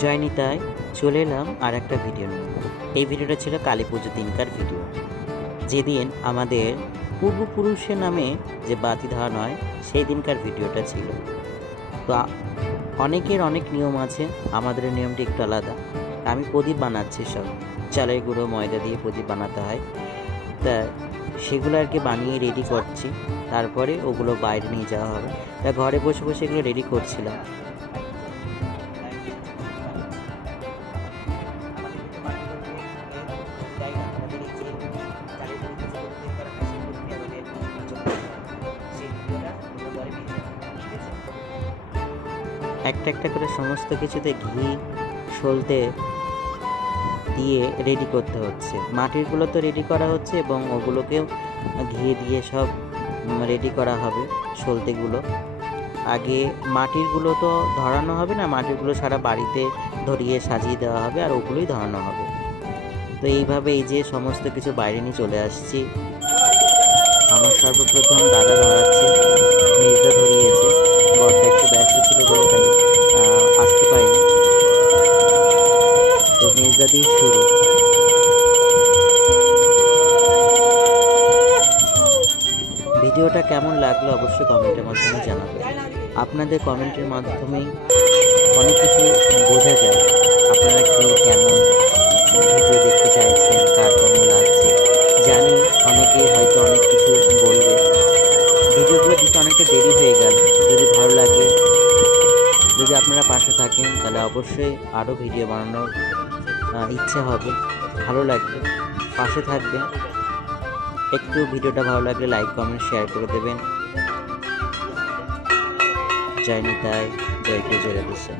জয়নিতায় চলে এলাম আর একটা ভিডিও নিয়ে। এই ভিডিওটা ছিল কালী পুজো দিনকার ভিডিও, যেদিন আমাদের পূর্বপুরুষের নামে যে বাতি ধারণ হয় সেই দিনকার ভিডিওটা ছিল। তো অনেকের অনেক নিয়ম আছে, আমাদের নিয়মটি একটু আলাদা। আমি প্রদীপ বানাচ্ছি, সব চালের গুঁড়ো ময়দা দিয়ে প্রদীপ বানাতে হয়, তা সেগুলো আর কি বানিয়ে রেডি করছি। তারপরে ওগুলো বাইরে নিয়ে যাওয়া হবে, তা ঘরে বসে বসে এগুলো রেডি করছিলাম। একটা একটা করে সমস্ত কিছুতে ঘি সলতে দিয়ে রেডি করতে হচ্ছে। মাটিরগুলো তো রেডি করা হচ্ছে এবং ওগুলোকেও ঘি দিয়ে সব রেডি করা হবে। সলতেগুলো আগে মাটিরগুলো তো ধরানো হবে না, মাটিরগুলো সারা বাড়িতে ধরিয়ে সাজিয়ে দেওয়া হবে আর ওগুলোই ধরানো হবে। তো এইভাবে এই যে সমস্ত কিছু বাইরে নিয়ে চলে আসছি। আমার সর্বপ্রথম দাদা ধরাচ্ছে, মেজদা ধরিয়েছে, বরটা একটু ব্যস্ত ছিল বলে তাই আসতে পারিনি। তো মেজদা দিয়ে শুরু। ভিডিওটা কেমন লাগলো অবশ্যই কমেন্টের মাধ্যমে জানাবেন। আপনাদের কমেন্টের মাধ্যমেই অনেক কিছু বোঝা যায়, আপনারা কি কেমন ভিডিও দেখতে চাইছেন, কার কেমন লাগছে। জানি অনেকেই হয়তো অনেক কিছু বলবে, ভিডিওগুলো দিতে অনেকটা দেরি হয়ে গেল। যদি ভালো লাগে, যদি আপনারা পাশে থাকেন, তাহলে অবশ্যই আরও ভিডিও বানানোর ইচ্ছে হবে, ভালো লাগবে, পাশে থাকবেন। একটু ভিডিওটা ভালো লাগলে লাইক কমেন্ট শেয়ার করে দেবেন। জয় নিতাই, জয় জয় রাধেশ্যাম।